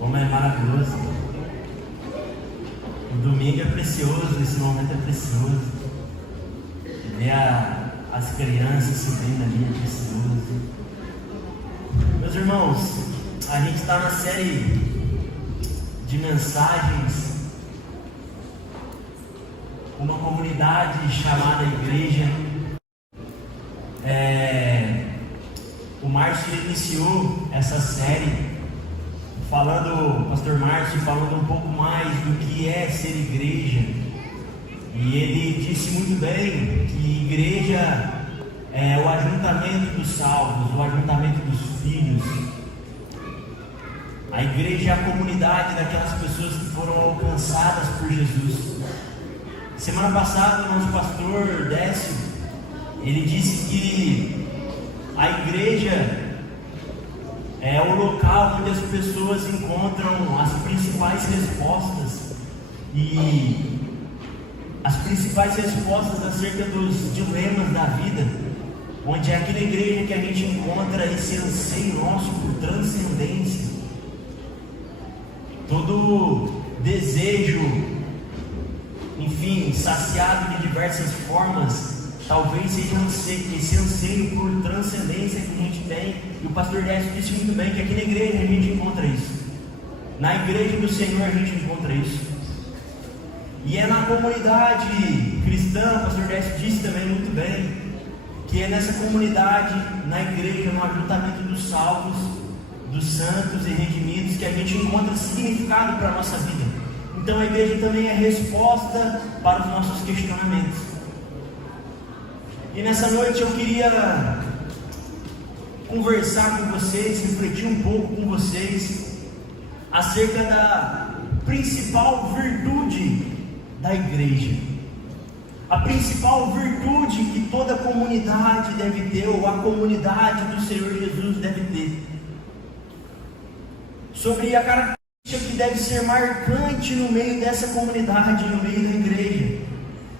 Como é maravilhoso. O domingo é precioso, esse momento é precioso. Ver as crianças subindo ali é precioso. Meus irmãos, a gente está na série de mensagens, uma comunidade chamada Igreja. O Márcio iniciou essa série o pastor Márcio falando um pouco mais do que é ser igreja, e ele disse muito bem que igreja é o ajuntamento dos salvos, o ajuntamento dos filhos. A igreja é a comunidade daquelas pessoas que foram alcançadas por Jesus. Semana passada, o nosso pastor Décio, ele disse que a igreja é o local onde as pessoas encontram as principais respostas, e as principais respostas acerca dos dilemas da vida, onde é aquela igreja que a gente encontra esse anseio nosso por transcendência. Todo desejo, enfim, saciado de diversas formas, talvez seja esse anseio por transcendência que a gente tem. E o pastor Décio disse muito bem que aqui na igreja a gente encontra isso. Na igreja do Senhor a gente encontra isso. E é na comunidade cristã, o pastor Décio disse também muito bem, que é nessa comunidade, na igreja, no ajuntamento dos salvos, dos santos e redimidos, que a gente encontra significado para a nossa vida. Então a igreja também é resposta para os nossos questionamentos. E nessa noite eu queria conversar com vocês, refletir um pouco com vocês acerca da principal virtude da igreja. A principal virtude que toda comunidade deve ter, ou a comunidade do Senhor Jesus deve ter. Sobre a característica que deve ser marcante no meio dessa comunidade, no meio da igreja.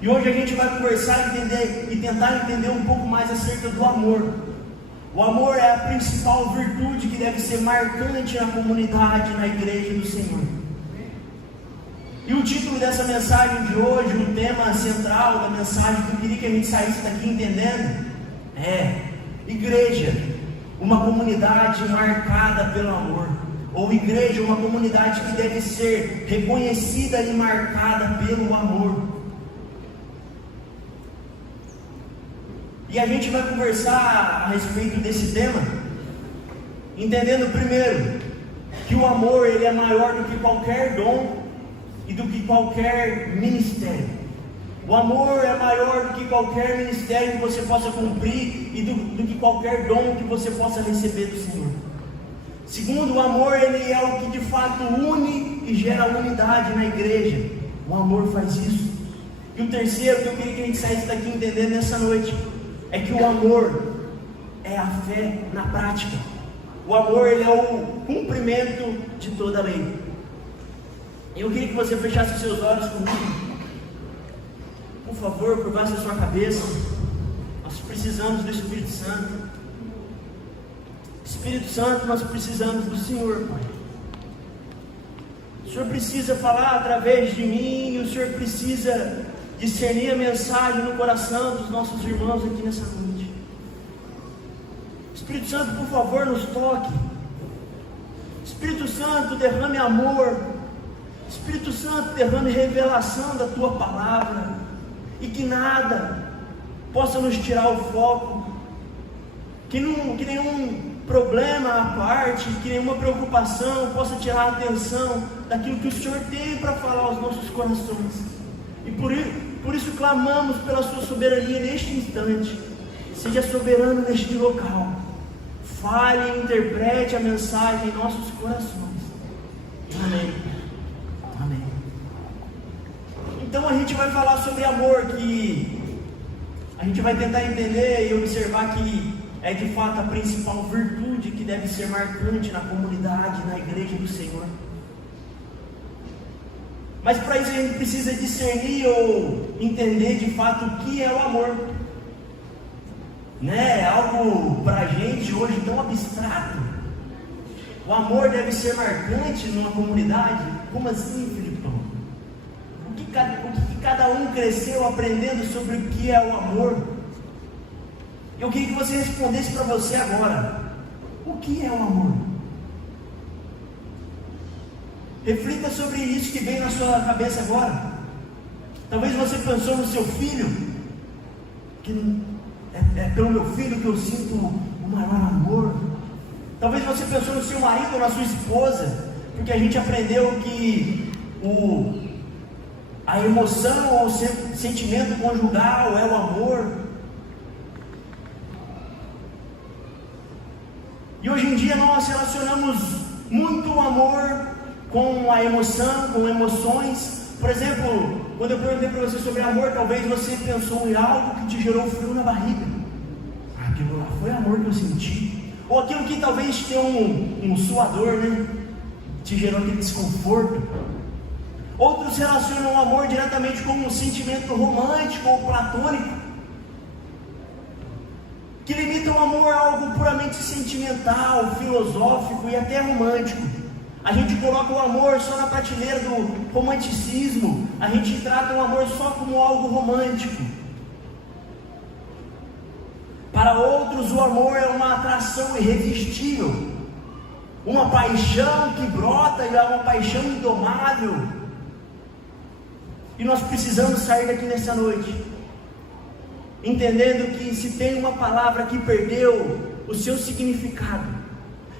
E hoje a gente vai conversar e tentar entender um pouco mais acerca do amor. O amor é a principal virtude que deve ser marcante na comunidade, na igreja do Senhor. E o título dessa mensagem de hoje, o tema central da mensagem que eu queria que a gente saísse daqui entendendo, é Igreja, uma comunidade marcada pelo amor. Ou igreja, uma comunidade que deve ser reconhecida e marcada pelo amor. E a gente vai conversar a respeito desse tema, entendendo primeiro que o amor ele é maior do que qualquer dom e do que qualquer ministério. O amor é maior do que qualquer ministério que você possa cumprir e do que qualquer dom que você possa receber do Senhor. Segundo, o amor ele é o que de fato une e gera unidade na igreja. O amor faz isso. E o terceiro que eu queria que a gente saísse daqui entendendo nessa noite é que o amor é a fé na prática. O amor ele é o cumprimento de toda a lei. Eu queria que você fechasse os seus olhos comigo. Por favor, curvasse a sua cabeça. Nós precisamos do Espírito Santo. Espírito Santo, nós precisamos do Senhor, Pai. O Senhor precisa falar através de mim, e o Senhor precisa discernir a mensagem no coração dos nossos irmãos aqui nessa noite. Espírito Santo, por favor, nos toque. Espírito Santo, derrame amor. Espírito Santo, derrame revelação da Tua palavra, e que nada possa nos tirar o foco, que nenhum problema à parte, que nenhuma preocupação possa tirar a atenção daquilo que o Senhor tem para falar aos nossos corações. E por isso clamamos pela Sua soberania neste instante. Seja soberano neste local. Fale e interprete a mensagem em nossos corações. Amém. Amém. Então a gente vai falar sobre amor, que a gente vai tentar entender e observar que é de fato a principal virtude que deve ser marcante na comunidade, na igreja do Senhor. Mas para isso a gente precisa discernir ou entender de fato o que é o amor. É algo para a gente hoje tão abstrato. O amor deve ser marcante numa comunidade? Como assim, Filipão? O que cada um cresceu aprendendo sobre o que é o amor? Eu queria que você respondesse para você agora: o que é o amor? Reflita sobre isso que vem na sua cabeça agora. Talvez você pensou no seu filho, que é pelo meu filho que eu sinto o maior amor. Talvez você pensou no seu marido ou na sua esposa, porque a gente aprendeu que a emoção ou o sentimento conjugal é o amor. E hoje em dia nós relacionamos muito o amor com a emoção, com emoções. Por exemplo, quando eu perguntei para você sobre amor, talvez você pensou em algo que te gerou frio na barriga. Aquilo lá foi amor que eu senti. Ou aquilo que talvez tenha um suador, né? Te gerou aquele desconforto. Outros relacionam o amor diretamente com um sentimento romântico ou platônico, que limitam o amor a algo puramente sentimental, filosófico e até romântico. A gente coloca o amor só na prateleira do romanticismo. A gente trata o amor só como algo romântico. Para outros, o amor é uma atração irresistível, uma paixão que brota e é uma paixão indomável. E nós precisamos sair daqui nessa noite entendendo que se tem uma palavra que perdeu o seu significado,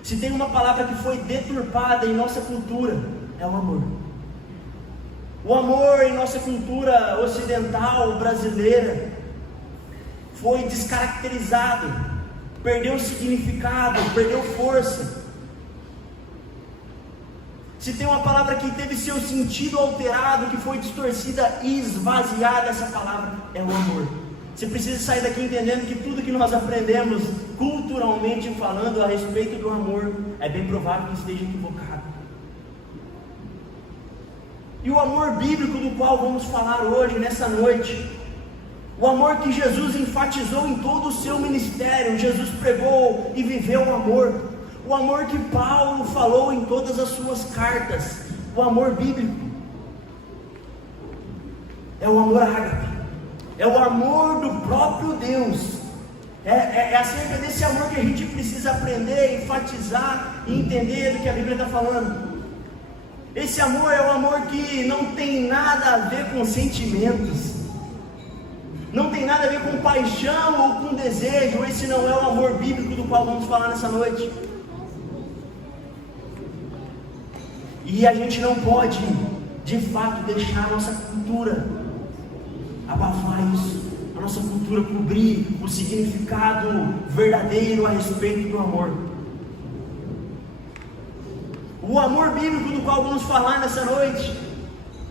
se tem uma palavra que foi deturpada em nossa cultura, é o amor. O amor em nossa cultura ocidental, brasileira, foi descaracterizado, perdeu significado, perdeu força. Se tem uma palavra que teve seu sentido alterado, que foi distorcida e esvaziada, essa palavra é o amor. Você precisa sair daqui entendendo que tudo que nós aprendemos culturalmente falando a respeito do amor é bem provável que esteja equivocado. E o amor bíblico do qual vamos falar hoje, nessa noite, o amor que Jesus enfatizou em todo o seu ministério. Jesus pregou e viveu o amor. O amor que Paulo falou em todas as suas cartas. O amor bíblico. É o amor ágape. É o amor do próprio Deus. É acerca desse amor que a gente precisa aprender, enfatizar e entender do que a Bíblia está falando. Esse amor é o amor que não tem nada a ver com sentimentos, não tem nada a ver com paixão ou com desejo. Esse não é o amor bíblico do qual vamos falar nessa noite. E a gente não pode, de fato, deixar a nossa cultura abafar isso, a nossa cultura cobrir o significado verdadeiro a respeito do amor. O amor bíblico do qual vamos falar nessa noite,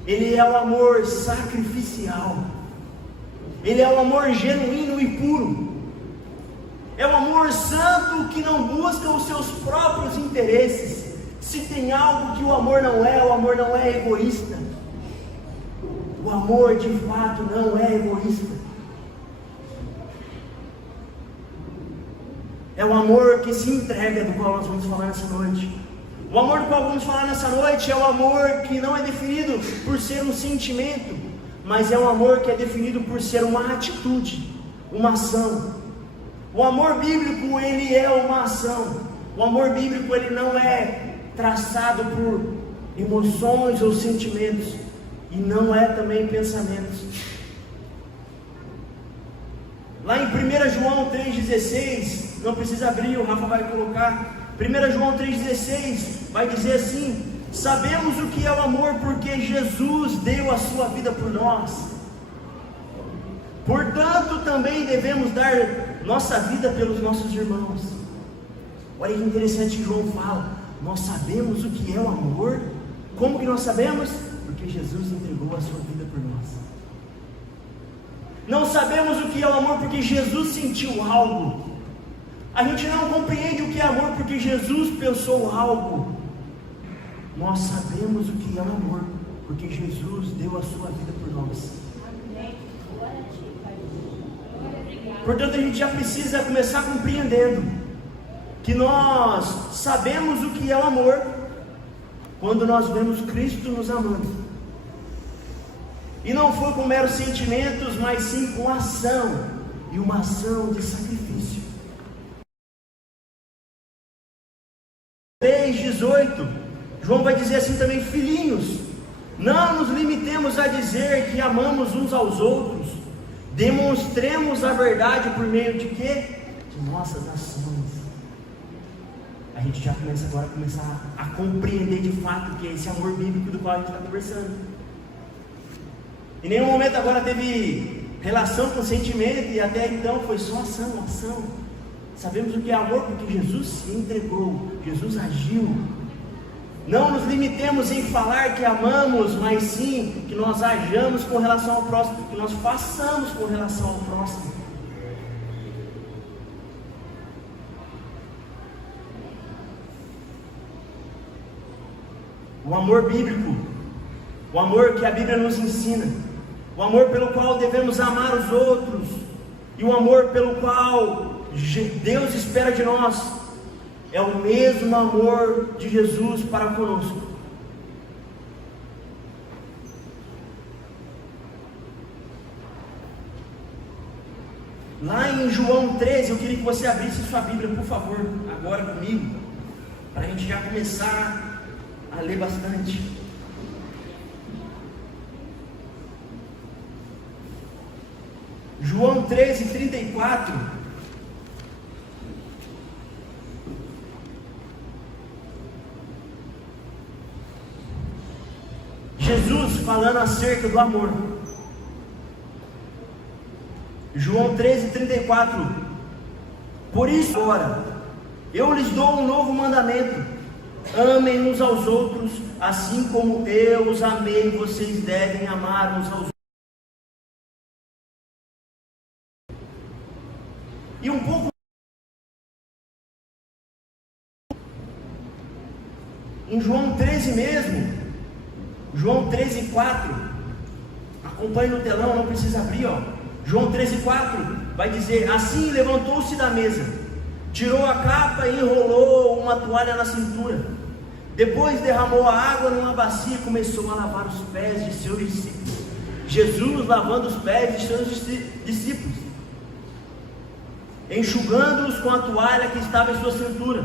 ele é o amor sacrificial. Ele é o amor genuíno e puro. É o amor santo que não busca os seus próprios interesses. Se tem algo que o amor não é egoísta. O amor de fato não é egoísta. É o amor que se entrega, do qual nós vamos falar nessa noite. O amor do qual vamos falar nessa noite é o amor que não é definido por ser um sentimento, mas é um amor que é definido por ser uma atitude, uma ação. O amor bíblico, ele é uma ação. O amor bíblico, ele não é traçado por emoções ou sentimentos, e não é também pensamentos. Lá em 1 João 3,16, não precisa abrir, o Rafa vai colocar. 1 João 3,16 vai dizer assim: sabemos o que é o amor, porque Jesus deu a sua vida por nós. Portanto, também devemos dar nossa vida pelos nossos irmãos. Olha que interessante que João fala: nós sabemos o que é o amor. Como que nós sabemos? Porque Jesus entregou a sua vida por nós. Não sabemos o que é o amor porque Jesus sentiu algo. A gente não compreende o que é amor porque Jesus pensou algo. Nós sabemos o que é o amor porque Jesus deu a sua vida por nós. Portanto, a gente já precisa começar compreendendo que nós sabemos o que é o amor quando nós vemos Cristo nos amando. E não foi com meros sentimentos, mas sim com ação, e uma ação de sacrifício. 3:18, João vai dizer assim também: filhinhos, não nos limitemos a dizer que amamos uns aos outros, demonstremos a verdade por meio de quê? De nossas ações. A gente já começa agora a compreender de fato que é esse amor bíblico do qual a gente está conversando. Em nenhum momento agora teve relação com sentimento, e até então foi só ação. Sabemos o que é amor porque Jesus se entregou, Jesus agiu. Não nos limitemos em falar que amamos, mas sim que nós ajamos com relação ao próximo, que nós façamos com relação ao próximo. O amor bíblico, o amor que a Bíblia nos ensina, o amor pelo qual devemos amar os outros, e o amor pelo qual Deus espera de nós, é o mesmo amor de Jesus para conosco. Lá em João 13, eu queria que você abrisse sua Bíblia, por favor, agora comigo, para a gente já começar a ler bastante. João 13:34. Jesus falando acerca do amor. João 13:34. Por isso agora eu lhes dou um novo mandamento: amem uns aos outros, assim como eu os amei, vocês devem amar uns aos outros. E um pouco em João 13 mesmo, João 13:4, acompanhe no telão, não precisa abrir, ó. João 13:4 vai dizer: assim levantou-se da mesa, tirou a capa e enrolou uma toalha na cintura, depois derramou a água numa bacia e começou a lavar os pés de seus discípulos. Jesus lavando os pés de seus discípulos, enxugando-os com a toalha que estava em sua cintura.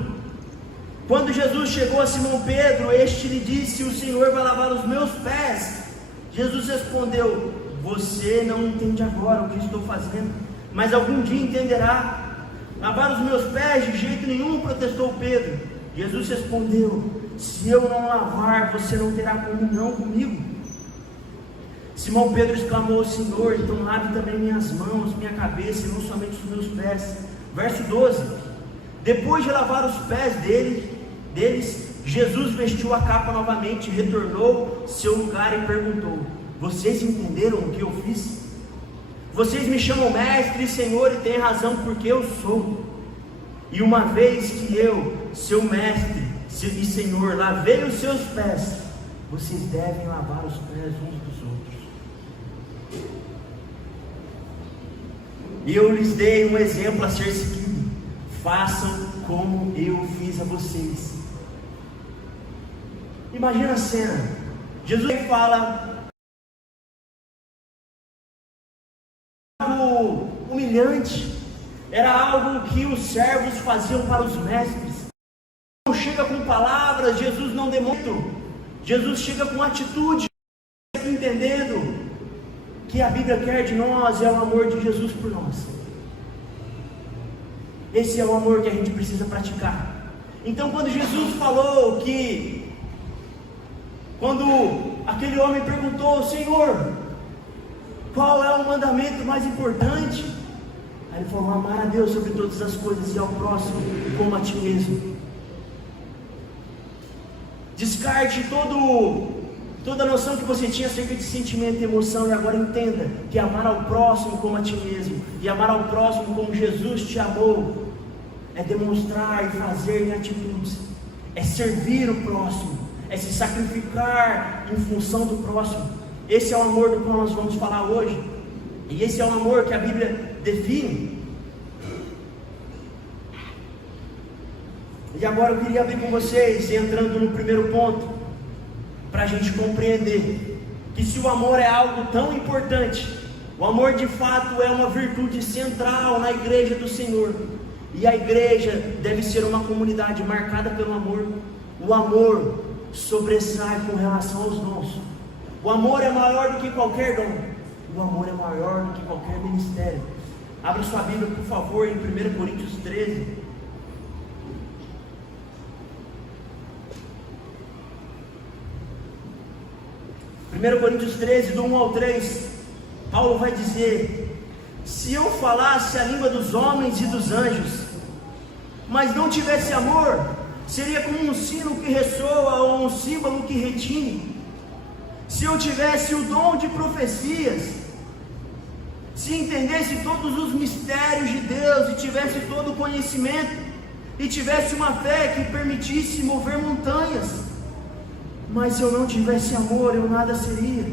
Quando Jesus chegou a Simão Pedro, este lhe disse: o Senhor vai lavar os meus pés. Jesus respondeu: você não entende agora o que estou fazendo, mas algum dia entenderá. Lavar os meus pés? De jeito nenhum, protestou Pedro. Jesus respondeu: se eu não lavar, você não terá comunhão comigo. Simão Pedro exclamou: Senhor, então lave também minhas mãos, minha cabeça, e não somente os meus pés. Verso 12. Depois de lavar os pés deles, Jesus vestiu a capa novamente, retornou ao seu lugar e perguntou: vocês entenderam o que eu fiz? Vocês me chamam mestre e Senhor, e têm razão, porque eu sou. E uma vez que eu, seu mestre e Senhor, lavei os seus pés, vocês devem lavar os pés uns dos outros. E eu lhes dei um exemplo a ser seguido: façam como eu fiz a vocês. Imagina a cena. Jesus fala algo humilhante, era algo que os servos faziam para os mestres. Não chega com palavras, Jesus não demonstra, Jesus chega com atitude, entendendo que a Bíblia quer de nós é o amor de Jesus por nós. Esse é o amor que a gente precisa praticar. Então, quando Jesus falou que, quando aquele homem perguntou: Senhor, qual é o mandamento mais importante? Aí ele falou: amar a Deus sobre todas as coisas e ao próximo como a ti mesmo. Descarte toda a noção que você tinha acerca de sentimento e emoção, e agora entenda que amar ao próximo como a ti mesmo, e amar ao próximo como Jesus te amou, é demonstrar e fazer em atitudes, é servir o próximo, é se sacrificar em função do próximo. Esse é o amor do qual nós vamos falar hoje, e esse é o amor que a Bíblia define. E agora eu queria abrir com vocês, entrando no primeiro ponto, para a gente compreender que se o amor é algo tão importante, o amor de fato é uma virtude central na igreja do Senhor, e a igreja deve ser uma comunidade marcada pelo amor. O amor sobressai com relação aos dons. O amor é maior do que qualquer dom. O amor é maior do que qualquer ministério. Abra sua Bíblia, por favor, em 1 Coríntios 13. Coríntios 13, do 1 ao 3, Paulo vai dizer: se eu falasse a língua dos homens e dos anjos, mas não tivesse amor, seria como um sino que ressoa ou um símbolo que retine. Se eu tivesse o dom de profecias, se entendesse todos os mistérios de Deus, e tivesse todo o conhecimento, e tivesse uma fé que permitisse mover montanhas, mas se eu não tivesse amor, eu nada seria.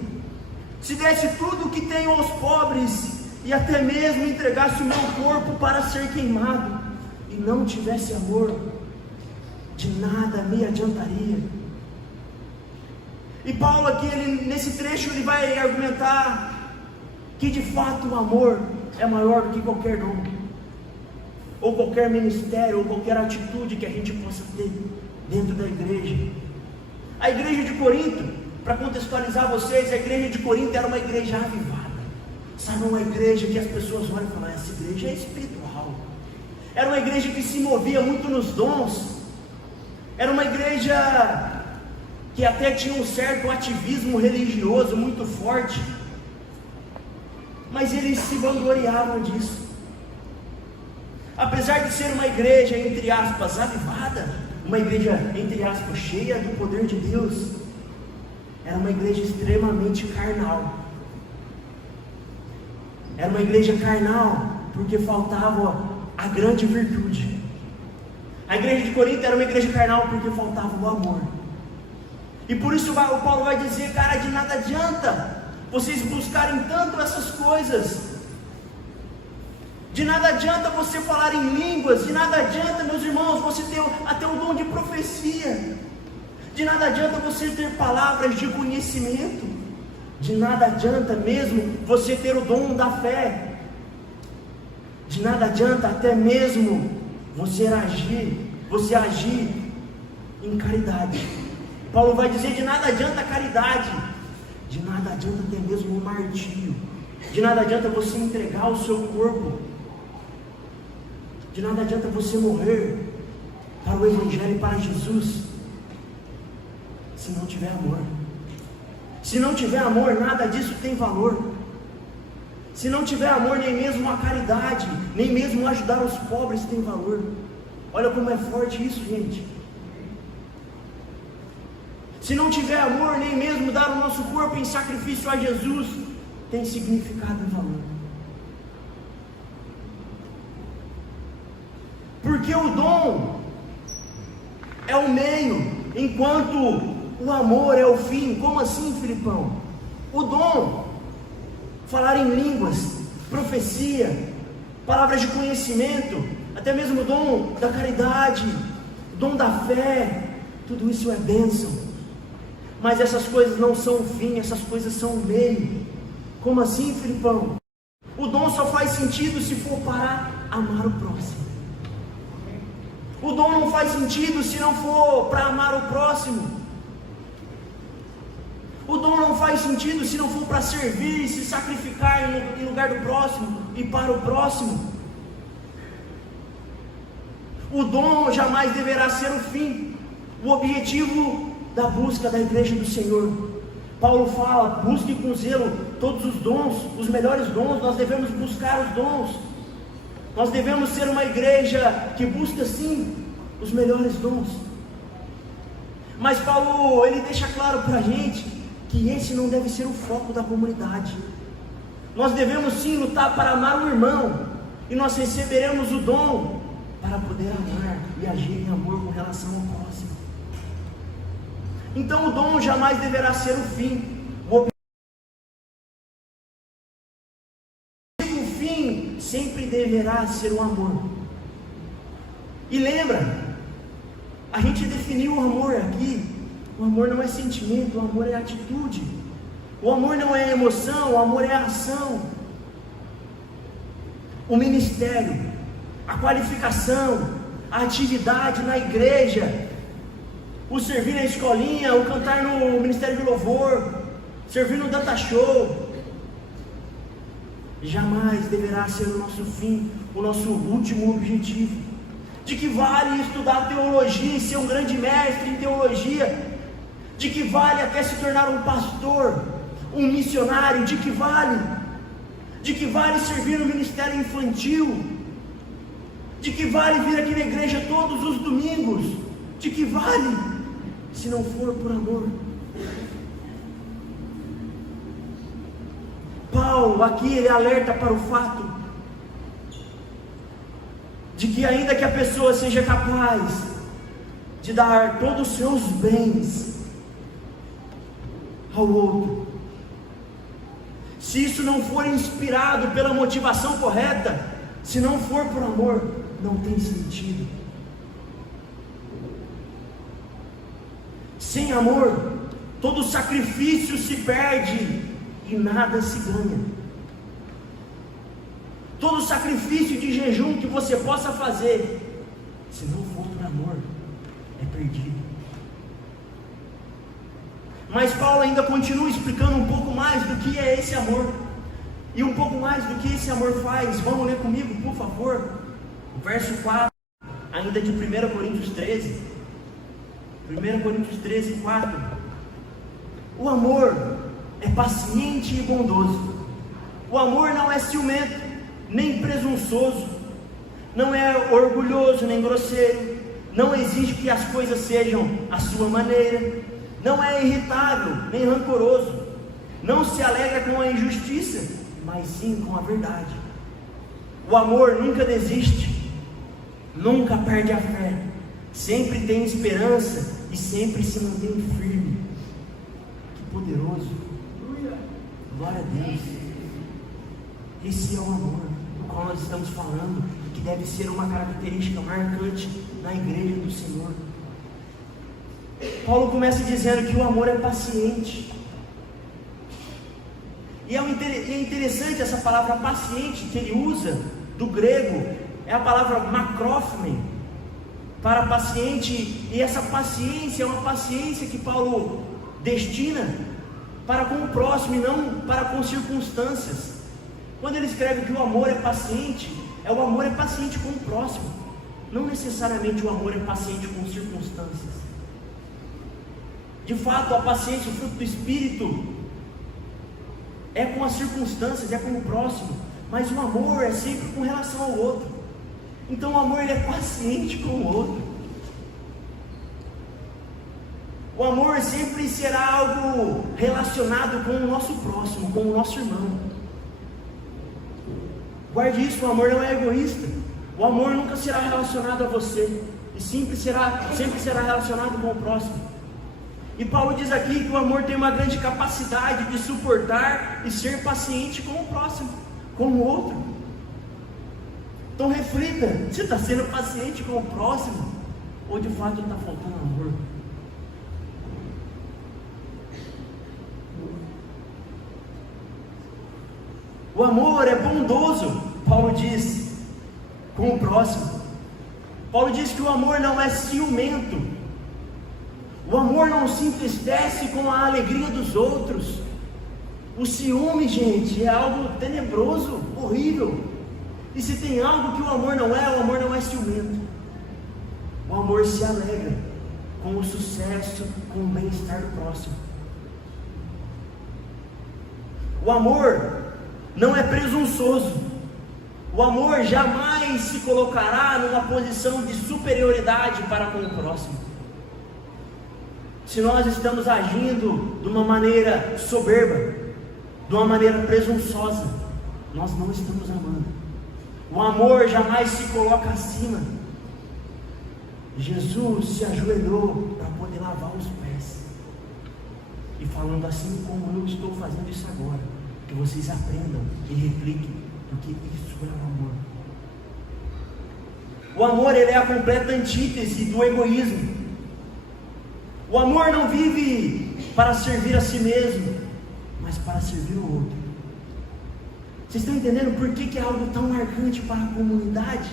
Se desse tudo o que tenho aos pobres, e até mesmo entregasse o meu corpo para ser queimado, e não tivesse amor, de nada me adiantaria. E Paulo aqui, nesse trecho, ele vai argumentar que de fato o amor é maior do que qualquer dom, ou qualquer ministério, ou qualquer atitude que a gente possa ter dentro da igreja. A igreja de Corinto, para contextualizar vocês, a igreja de Corinto era uma igreja avivada. Sabe, uma igreja que as pessoas olham e falam: essa igreja é espiritual. Era uma igreja que se movia muito nos dons. Era uma igreja que até tinha um certo ativismo religioso muito forte, mas eles se vangloriavam disso. Apesar de ser uma igreja, entre aspas, avivada, uma igreja, entre aspas, cheia do poder de Deus, era uma igreja extremamente carnal. Era uma igreja carnal porque faltava a grande virtude. A igreja de Corinto era uma igreja carnal porque faltava o amor. E por isso o Paulo vai dizer: cara, de nada adianta vocês buscarem tanto essas coisas. De nada adianta você falar em línguas. De nada adianta, meus irmãos, você ter até o dom de profecia. De nada adianta você ter palavras de conhecimento. De nada adianta mesmo você ter o dom da fé. De nada adianta até mesmo você agir em caridade. Paulo vai dizer: de nada adianta a caridade. De nada adianta até mesmo o martírio. De nada adianta você entregar o seu corpo. De nada adianta você morrer para o Evangelho e para Jesus, se não tiver amor. Se não tiver amor, nada disso tem valor. Se não tiver amor, nem mesmo a caridade, nem mesmo ajudar os pobres tem valor. Olha como é forte isso, gente. Se não tiver amor, nem mesmo dar o nosso corpo em sacrifício a Jesus tem significado e valor. Porque o dom é o meio, enquanto o amor é o fim. Como assim, Filipão? O dom, falar em línguas, profecia, palavras de conhecimento, até mesmo o dom da caridade, o dom da fé, tudo isso é bênção. Mas essas coisas não são o fim, essas coisas são o meio. Como assim, Filipão? O dom só faz sentido se for para amar o próximo. O dom não faz sentido se não for para amar o próximo. O dom não faz sentido se não for para servir, se sacrificar em lugar do próximo e para o próximo. O dom jamais deverá ser o fim, o objetivo da busca da igreja do Senhor. Paulo fala: busque com zelo todos os dons, os melhores dons. Nós devemos buscar os dons. Nós devemos ser uma igreja que busca sim os melhores dons. Mas Paulo, ele deixa claro para a gente que esse não deve ser o foco da comunidade. Nós devemos sim lutar para amar o irmão, e nós receberemos o dom para poder amar e agir em amor com relação ao próximo. Então o dom jamais deverá ser o fim. O fim sempre deverá ser o amor. E lembra, A gente definiu o amor aqui. O amor não é sentimento, o amor é atitude. O amor não é emoção, o amor é ação. O ministério, a qualificação, a atividade na igreja, o servir na escolinha, o cantar no ministério de louvor, servir no data show, jamais deverá ser o nosso fim, o nosso último objetivo. De que vale estudar teologia e ser um grande mestre em teologia? De que vale até se tornar um pastor, um missionário? De que vale? De que vale servir no ministério infantil? De que vale vir aqui na igreja todos os domingos? De que vale, se não for por amor? Paulo aqui ele alerta para o fato de que ainda que a pessoa seja capaz de dar todos os seus bens ao outro, se isso não for inspirado pela motivação correta, se não for por amor, não tem sentido. Sem amor, todo sacrifício se perde e nada se ganha. Todo sacrifício de jejum que você possa fazer, se não for por amor, é perdido. Mas Paulo ainda continua explicando um pouco mais do que é esse amor, e um pouco mais do que esse amor faz. Vamos ler comigo, por favor, verso 4, ainda de 1 Coríntios 13. 1 Coríntios 13, 4. O amor é paciente e bondoso. O amor não é ciumento, nem presunçoso, não é orgulhoso nem grosseiro, não exige que as coisas sejam à sua maneira, não é irritável nem rancoroso, não se alegra com a injustiça, mas sim com a verdade. O amor nunca desiste, nunca perde a fé, sempre tem esperança e sempre se mantém firme. Que poderoso! Glória a Deus! Esse é o amor do qual nós estamos falando, que deve ser uma característica marcante na igreja do Senhor. Paulo começa dizendo que o amor é paciente. E é interessante essa palavra paciente que ele usa, do grego, é a palavra makrophme, para paciente, e essa paciência é uma paciência que Paulo destina para com o próximo e não para com circunstâncias. Quando ele escreve que o amor é paciente, o amor é paciente com o próximo, não necessariamente o amor é paciente com circunstâncias. De fato, a paciência, o fruto do Espírito, é com as circunstâncias, é com o próximo, mas o amor é sempre com relação ao outro. Então o amor ele é paciente com o outro. O amor sempre será algo relacionado com o nosso próximo, com o nosso irmão. Guarde isso, o amor não é egoísta. O amor nunca será relacionado a você, e sempre será relacionado com o próximo. E Paulo diz aqui que o amor tem uma grande capacidade de suportar e ser paciente com o próximo, com o outro. Então reflita, você está sendo paciente com o próximo, ou de fato está faltando amor? O amor é bondoso, Paulo diz, com o próximo. Paulo diz que o amor não é ciumento. O amor não se entristece com a alegria dos outros. O ciúme, gente, é algo tenebroso, horrível. E se tem algo que o amor não é ciumento. O amor se alegra com o sucesso, com o bem-estar do próximo. O amor não é presunçoso. O amor jamais se colocará numa posição de superioridade para com o próximo. Se nós estamos agindo de uma maneira soberba, de uma maneira presunçosa, nós não estamos amando. O amor jamais se coloca acima. Jesus se ajoelhou para poder lavar os pés, e falando assim como eu estou fazendo isso agora, que vocês aprendam e repliquem, porque isso é o amor. O amor ele é a completa antítese do egoísmo. O amor não vive para servir a si mesmo, mas para servir o outro. Vocês estão entendendo por que é algo tão marcante para a comunidade,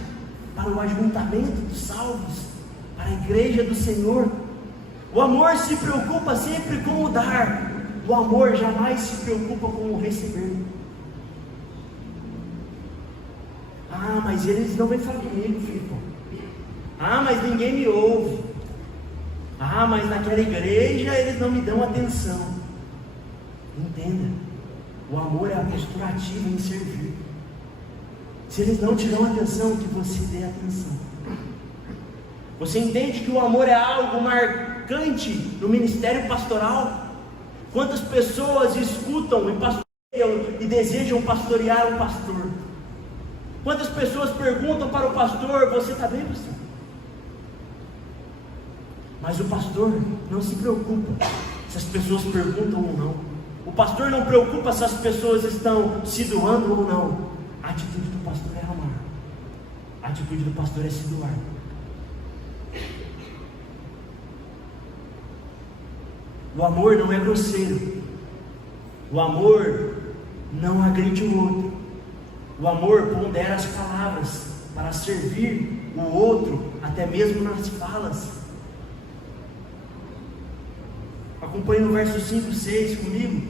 para o ajuntamento dos salvos, para a igreja do Senhor? O amor se preocupa sempre com o dar, o amor jamais se preocupa com o receber. Ah, mas eles não vêm falar comigo, filho. Ah, mas ninguém me ouve. Ah, mas naquela igreja eles não me dão atenção. Entenda, o amor é a postura ativa em servir. Se eles não te dão atenção, que você dê atenção. Você entende que o amor é algo marcante no ministério pastoral? Quantas pessoas escutam e pastoreiam e desejam pastorear o pastor? Quantas pessoas perguntam para o pastor: você está bem, pastor? Mas o pastor não se preocupa se as pessoas perguntam ou não. O pastor não preocupa se as pessoas estão se doando ou não. A atitude do pastor é amar. A atitude do pastor é se doar. O amor não é grosseiro. O amor não agride o outro. O amor pondera as palavras para servir o outro, até mesmo nas falas. Acompanhe no verso 5, 6 comigo.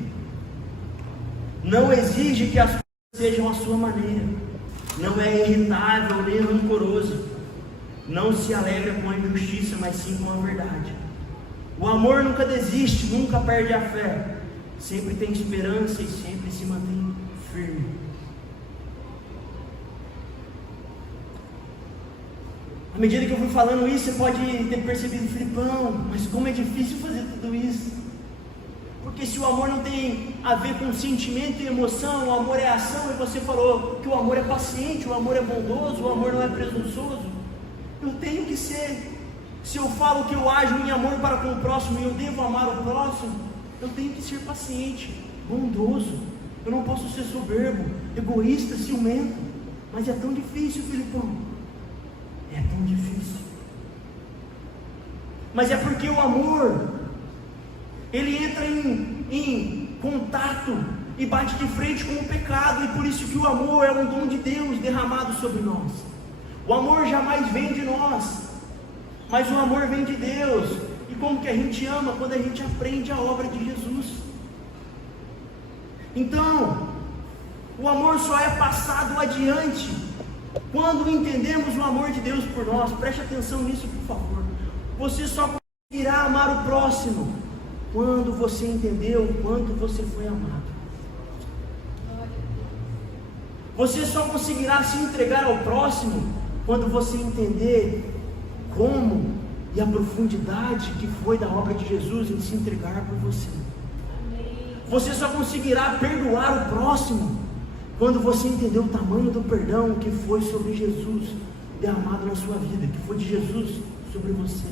Não exige que as coisas sejam à sua maneira. Não é irritável nem rancoroso. Não se alegra com a injustiça, mas sim com a verdade. O amor nunca desiste, nunca perde a fé. Sempre tem esperança e sempre se mantém firme. À medida que eu fui falando isso, você pode ter percebido: Filipão, mas como é difícil fazer tudo isso. Porque se o amor não tem a ver com sentimento e emoção, o amor é ação, e você falou que o amor é paciente, o amor é bondoso, o amor não é presunçoso. Eu tenho que ser. Se eu falo que eu ajo em amor para com o próximo e eu devo amar o próximo, eu tenho que ser paciente, bondoso. Eu não posso ser soberbo, egoísta, ciumento. Mas é tão difícil, Filipão. É tão difícil. Mas é porque o amor, ele entra em contato e bate de frente com o pecado. E por isso que o amor é um dom de Deus derramado sobre nós. O amor jamais vem de nós, mas o amor vem de Deus. E como que a gente ama? Quando a gente aprende a obra de Jesus. Então, o amor só é passado adiante quando entendemos o amor de Deus por nós. Preste atenção nisso, por favor. Você só conseguirá amar o próximo quando você entendeu o quanto você foi amado. Você só conseguirá se entregar ao próximo quando você entender como e a profundidade que foi da obra de Jesus em se entregar por você. Você só conseguirá perdoar o próximo quando você entender o tamanho do perdão que foi sobre Jesus derramado na sua vida, que foi de Jesus sobre você.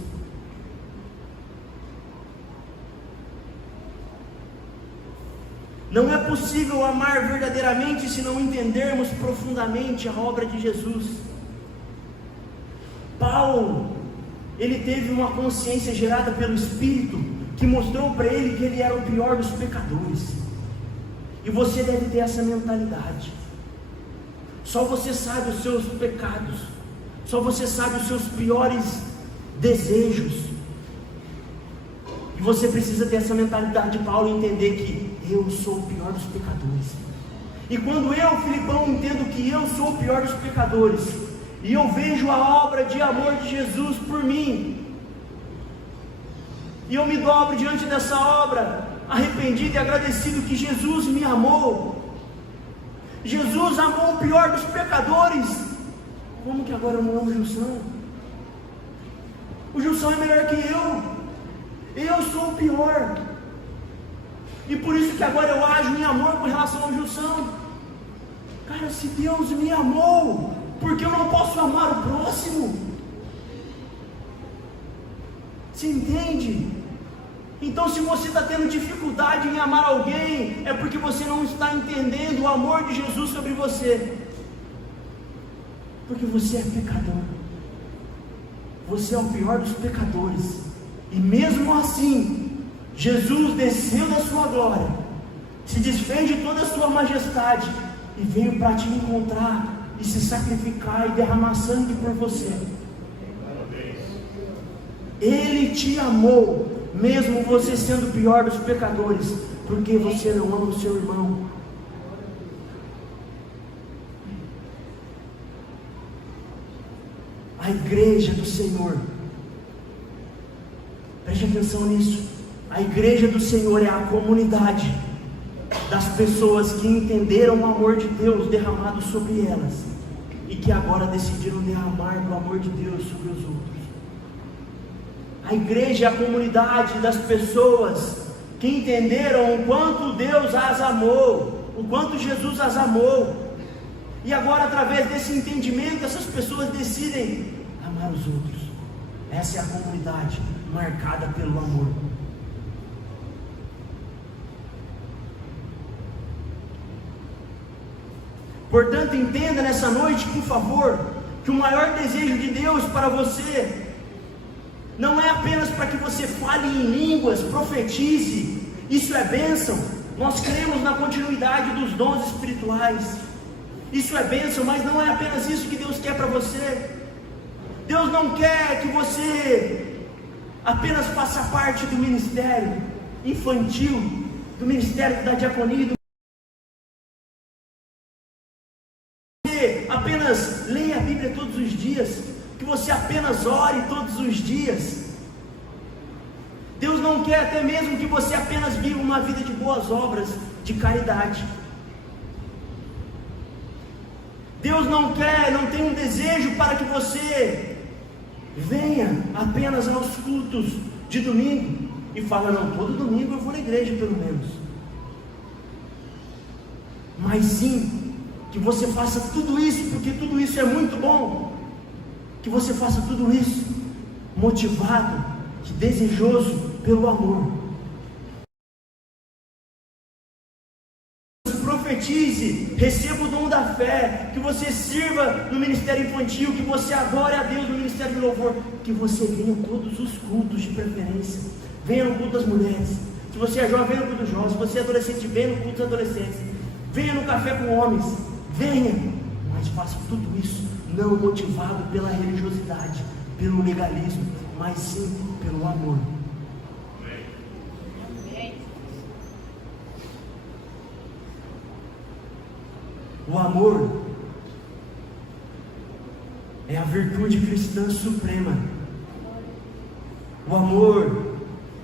Não é possível amar verdadeiramente se não entendermos profundamente a obra de Jesus. Paulo, ele teve uma consciência gerada pelo Espírito que mostrou para ele que ele era o pior dos pecadores. E você deve ter essa mentalidade. Só você sabe os seus pecados, só você sabe os seus piores desejos. E você precisa ter essa mentalidade de Paulo, entender que eu sou o pior dos pecadores. E quando eu, Filipão, entendo que eu sou o pior dos pecadores, e eu vejo a obra de amor de Jesus por mim, e eu me dobro diante dessa obra, arrependido e agradecido que Jesus me amou. Jesus amou o pior dos pecadores. Como que agora eu não amo o Gilson? O Gilson é melhor que eu sou o pior, e por isso que agora eu ajo em amor com relação ao Gilson. Cara, se Deus me amou, porque eu não posso amar o próximo? Você entende? Então, se você está tendo dificuldade em amar alguém, é porque você não está entendendo o amor de Jesus sobre você. Porque você é pecador. Você é o pior dos pecadores. E mesmo assim, Jesus desceu da sua glória, se desfez de toda a sua majestade e veio para te encontrar e se sacrificar e derramar sangue por você. Ele te amou, mesmo você sendo o pior dos pecadores, porque você não ama o seu irmão. A igreja do Senhor, preste atenção nisso, a igreja do Senhor é a comunidade das pessoas que entenderam o amor de Deus derramado sobre elas e que agora decidiram derramar o amor de Deus sobre os outros. A igreja é a comunidade das pessoas que entenderam o quanto Deus as amou, o quanto Jesus as amou, e agora através desse entendimento essas pessoas decidem amar os outros. Essa é a comunidade marcada pelo amor. Portanto, entenda nessa noite, por favor, que o maior desejo de Deus para você não é apenas para que você fale em línguas, profetize, isso é bênção. Nós cremos na continuidade dos dons espirituais, isso é bênção, mas não é apenas isso que Deus quer para você. Deus não quer que você apenas faça parte do ministério infantil, do ministério da diaconia, apenas leia a Bíblia todos os dias, que você apenas ore todos os dias. Deus não quer até mesmo que você apenas viva uma vida de boas obras, de caridade. Deus não quer, não tem um desejo para que você venha apenas aos cultos de domingo e fala, não, todo domingo eu vou na igreja pelo menos. Mas sim, que você faça tudo isso, porque tudo isso é muito bom, que você faça tudo isso motivado e desejoso pelo amor. Profetize, receba o dom da fé, que você sirva no ministério infantil, que você adore a Deus no ministério de louvor, que você venha em todos os cultos de preferência, venha no culto das mulheres, se você é jovem, venha no culto dos jovens, se você é adolescente, venha no culto dos adolescentes, venha no café com homens, venha, mas faça tudo isso não motivado pela religiosidade, pelo legalismo, mas sim pelo amor. O amor é a virtude cristã suprema. O amor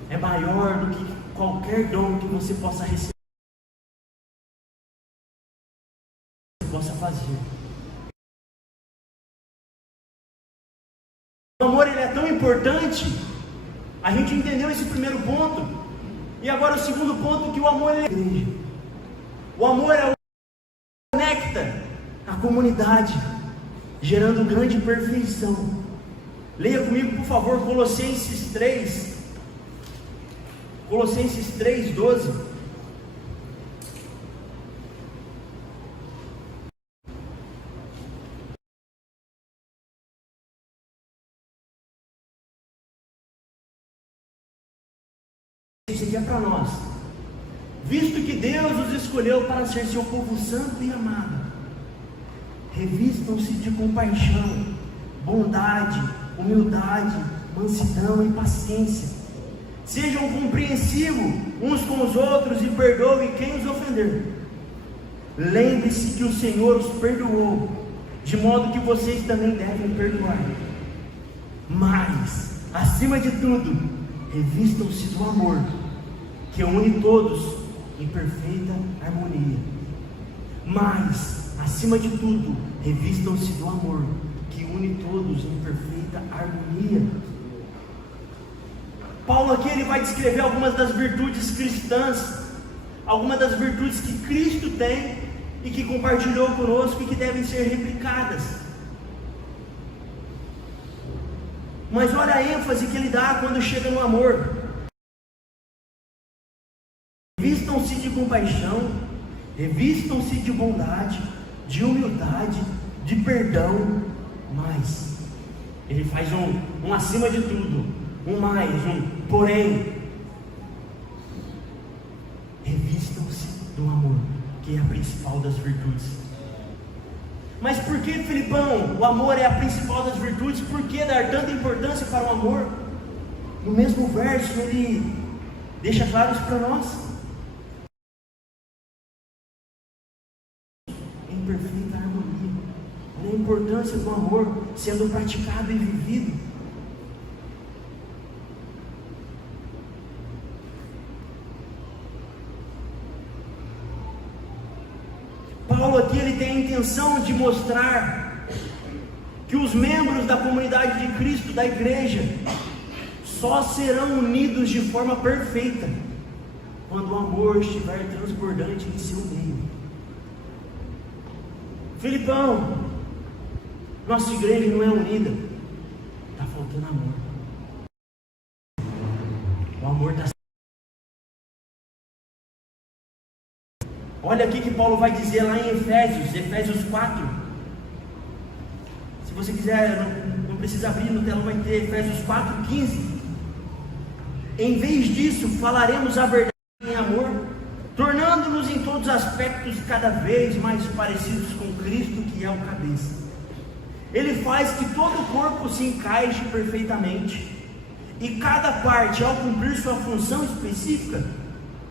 é maior do que qualquer dom que você possa receber, possa fazer. O amor, ele é tão importante. A gente entendeu esse primeiro ponto, e agora o segundo ponto, que o amor é a igreja. O amor é o que conecta a comunidade, gerando grande perfeição. Leia comigo, por favor, Colossenses 3, Colossenses 3:12. Isso aqui é para nós. Visto que Deus os escolheu para ser seu povo santo e amado, revistam-se de compaixão, bondade, humildade, mansidão e paciência. Sejam compreensivos uns com os outros e perdoem quem os ofender. Lembre-se que o Senhor os perdoou, de modo que vocês também devem perdoar. Mas, acima de tudo, revistam-se do amor, que une todos em perfeita harmonia. Mas, acima de tudo, revistam-se do amor, que une todos em perfeita harmonia. Paulo aqui ele vai descrever algumas das virtudes cristãs, algumas das virtudes que Cristo tem e que compartilhou conosco e que devem ser replicadas. Mas olha a ênfase que ele dá quando chega no amor. Revistam-se de compaixão, revistam-se de bondade, de humildade, de perdão, mas ele faz um acima de tudo, um mais, Porém, revistam-se do amor, que é a principal das virtudes. Mas por que, Filipão, o amor é a principal das virtudes? Por que dar tanta importância para o amor? No mesmo verso ele deixa claro isso para nós. Em perfeita harmonia. Olha a importância do amor sendo praticado e vivido. Paulo aqui ele tem a intenção de mostrar que os membros da comunidade de Cristo, da igreja, só serão unidos de forma perfeita quando o amor estiver transbordante em seu meio. Filipão, nossa igreja não é unida, está faltando amor. O amor está. Olha aqui que Paulo vai dizer lá em Efésios 4. Se você quiser, não precisa abrir no telão, vai ter Efésios 4:15. Em vez disso, falaremos a verdade em amor, tornando-nos em todos os aspectos cada vez mais parecidos com Cristo, que é o cabeça. Ele faz que todo o corpo se encaixe perfeitamente, e cada parte, ao cumprir sua função específica,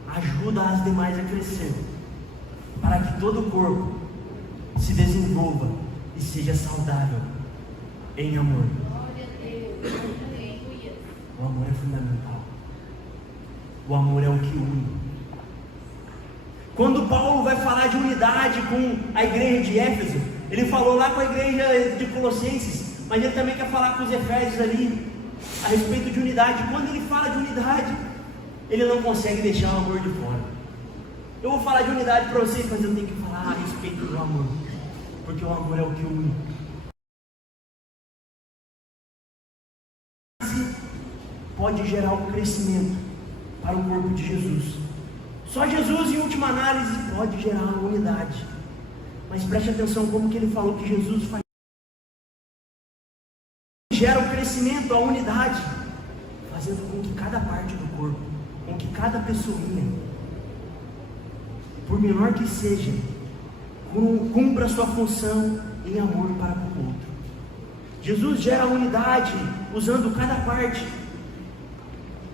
ajuda as demais a crescer, para que todo o corpo se desenvolva e seja saudável em amor. O amor é fundamental. O amor é o que une. Quando Paulo vai falar de unidade com a igreja de Éfeso, ele falou lá com a igreja de Colossenses, mas ele também quer falar com os Efésios ali a respeito de unidade. Quando ele fala de unidade, ele não consegue deixar o amor de fora. Eu vou falar de unidade para vocês, mas eu tenho que falar a respeito do amor, porque o amor é o que une. Pode gerar um crescimento para o corpo de Jesus. Só Jesus, em última análise, pode gerar uma unidade. Mas preste atenção como que ele falou que Jesus faz. Gera o crescimento, a unidade, fazendo com que cada parte do corpo, com que cada pessoinha, por menor que seja, cumpra a sua função em amor para com o outro. Jesus gera a unidade usando cada parte,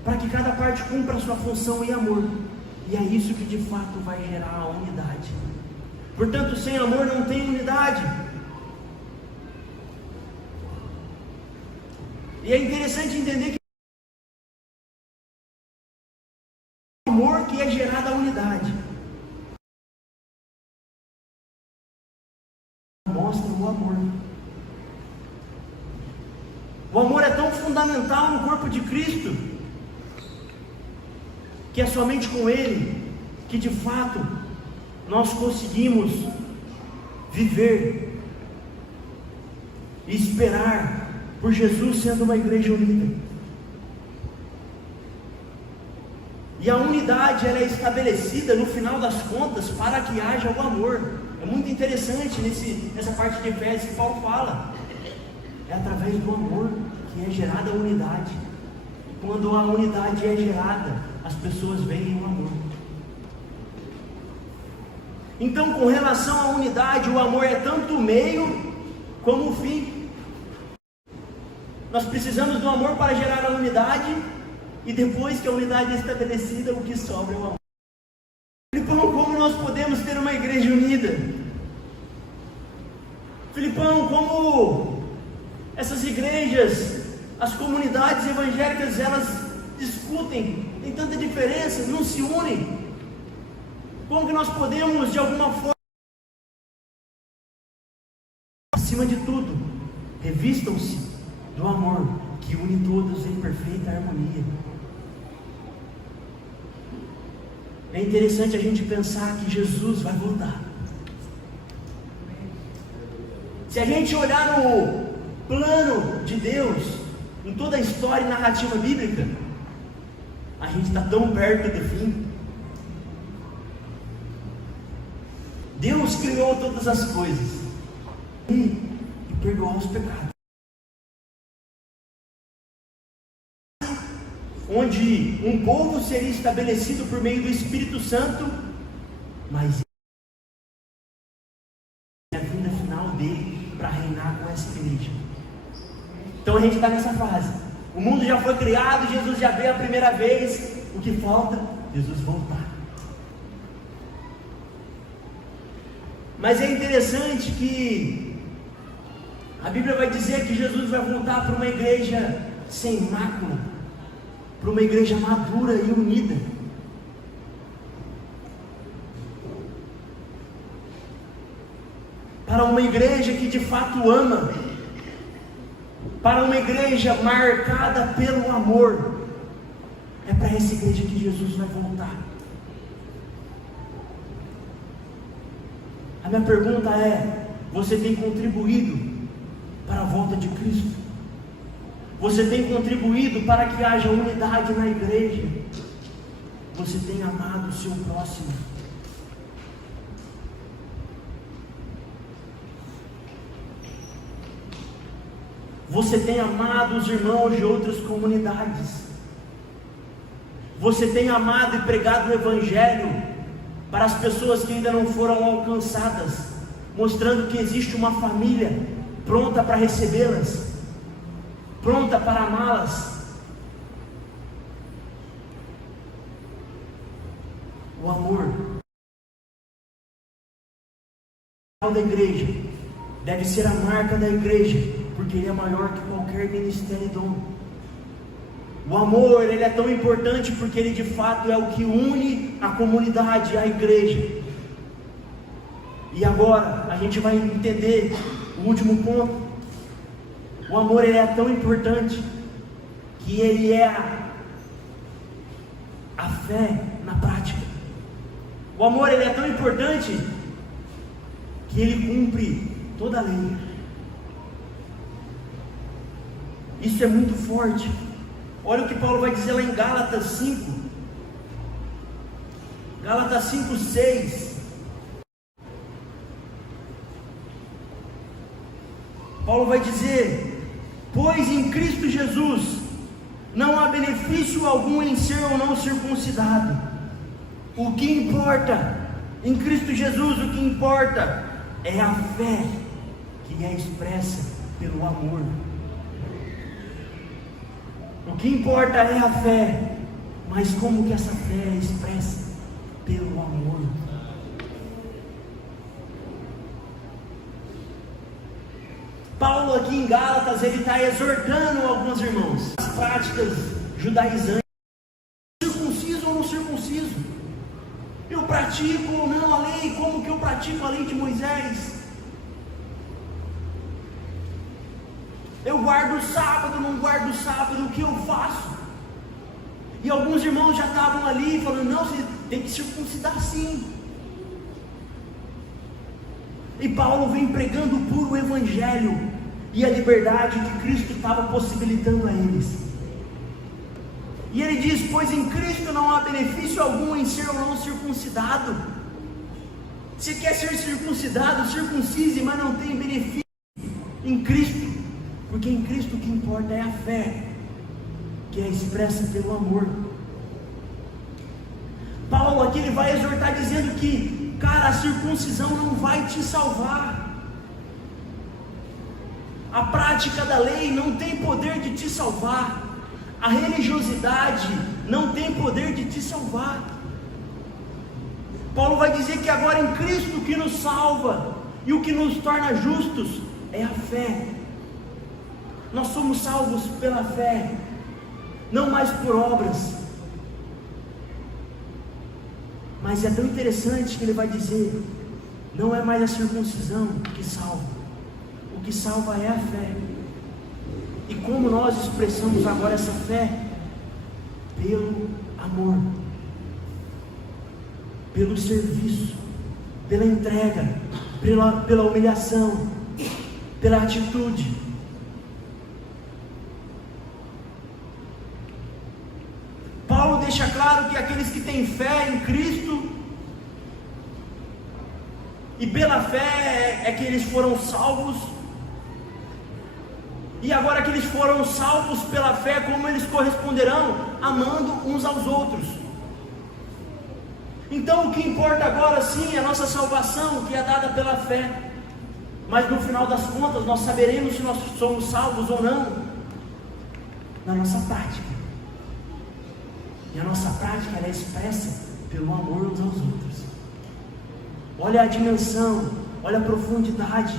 para que cada parte cumpra a sua função em amor. E é isso que de fato vai gerar a unidade. Portanto, sem amor não tem unidade. E é interessante entender que o amor que é gerado a unidade mostra o amor. O amor é tão fundamental no corpo de Cristo, que é somente com Ele que de fato nós conseguimos viver e esperar por Jesus sendo uma igreja unida. E a unidade ela é estabelecida no final das contas para que haja o amor. É muito interessante nessa parte de Efésios que Paulo fala. É através do amor que é gerada a unidade. Quando a unidade é gerada, as pessoas veem o amor. Então, com relação à unidade, o amor é tanto o meio como o fim. Nós precisamos do amor para gerar a unidade, e depois que a unidade é estabelecida, o que sobra é o amor. Filipão, como nós podemos ter uma igreja unida? Filipão, como essas igrejas, as comunidades evangélicas, elas discutem, tem tanta diferença, não se unem. Como que nós podemos, de alguma forma, acima de tudo, revistam-se do amor que une todos em perfeita harmonia. É interessante a gente pensar que Jesus vai voltar. Se a gente olhar no plano de Deus, em toda a história e narrativa bíblica, a gente está tão perto do fim. Deus criou todas as coisas e perdoou os pecados. onde um povo seria estabelecido por meio do Espírito Santo, mas a vinda final dele para reinar com essa igreja. Então a gente está nessa fase. O mundo já foi criado, Jesus já veio a primeira vez. O que falta? Jesus voltar. Mas é interessante que a Bíblia vai dizer que Jesus vai voltar para uma igreja sem mácula, para uma igreja madura e unida. Para uma igreja que de fato ama, para uma igreja marcada pelo amor. É para essa igreja que Jesus vai voltar. A minha pergunta é: você tem contribuído para a volta de Cristo? Você tem contribuído para que haja unidade na igreja? Você tem amado o seu próximo? Você tem amado os irmãos de outras comunidades? Você tem amado e pregado o Evangelho para as pessoas que ainda não foram alcançadas, mostrando que existe uma família pronta para recebê-las, pronta para amá-las? O amor da igreja deve ser a marca da igreja, porque ele é maior que qualquer ministério e dom. O amor, ele é tão importante porque ele de fato é o que une a comunidade, a igreja. E agora a gente vai entender o último ponto. O amor, ele é tão importante que ele é a fé na prática. O amor, ele é tão importante que ele cumpre toda a lei. Isso é muito forte. Olha o que Paulo vai dizer lá em Gálatas 5. Gálatas 5:6. Paulo vai dizer: pois em Cristo Jesus não há benefício algum em ser ou não circuncidado. O que importa, em Cristo Jesus, o que importa é a fé que é expressa pelo amor. O que importa é a fé, mas como que essa fé é expressa? Pelo amor. Paulo aqui em Gálatas, ele está exortando alguns irmãos as práticas judaizantes. Circunciso ou não circunciso? Eu pratico ou não a lei? Como que eu pratico a lei de Moisés? Eu guardo o sábado, não guardo o sábado, o que eu faço? E alguns irmãos já estavam ali falando: não, você tem que circuncidar sim. E Paulo vem pregando o puro evangelho e a liberdade que Cristo estava possibilitando a eles. E ele diz: pois em Cristo não há benefício algum em ser ou não circuncidado. Se quer ser circuncidado, circuncise, mas não tem benefício em Cristo. Porque em Cristo o que importa é a fé, que é expressa pelo amor. Paulo aqui ele vai exortar dizendo que, cara, a circuncisão não vai te salvar. A prática da lei não tem poder de te salvar. A religiosidade não tem poder de te salvar. Paulo vai dizer que agora em Cristo o que nos salva e o que nos torna justos é a fé. Nós somos salvos pela fé, não mais por obras. Mas é tão interessante que ele vai dizer: não é mais a circuncisão que salva, o que salva é a fé. E como nós expressamos agora essa fé? Pelo amor, pelo serviço, pela entrega, pela humilhação, pela atitude. Paulo deixa claro que aqueles que têm fé em Cristo, e pela fé é que eles foram salvos, E agora que eles foram salvos pela fé, como eles corresponderão? Amando uns aos outros. Então o que importa agora sim é a nossa salvação, que é dada pela fé. Mas no final das contas nós saberemos se nós somos salvos ou não na nossa prática. E a nossa prática ela é expressa pelo amor uns aos outros. Olha a dimensão, olha a profundidade.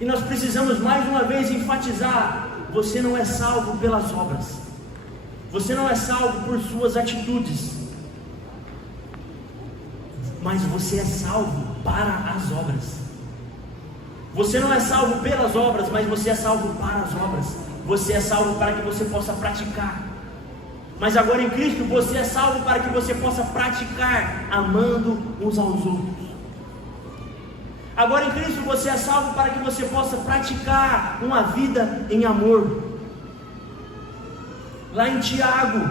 E nós precisamos mais uma vez enfatizar: você não é salvo pelas obras, você não é salvo por suas atitudes, mas você é salvo para as obras. Você não é salvo pelas obras, mas você é salvo para as obras. Você é salvo para que você possa praticar. Mas agora em Cristo você é salvo para que você possa praticar, amando uns aos outros. Agora em Cristo você é salvo para que você possa praticar uma vida em amor. Lá em Tiago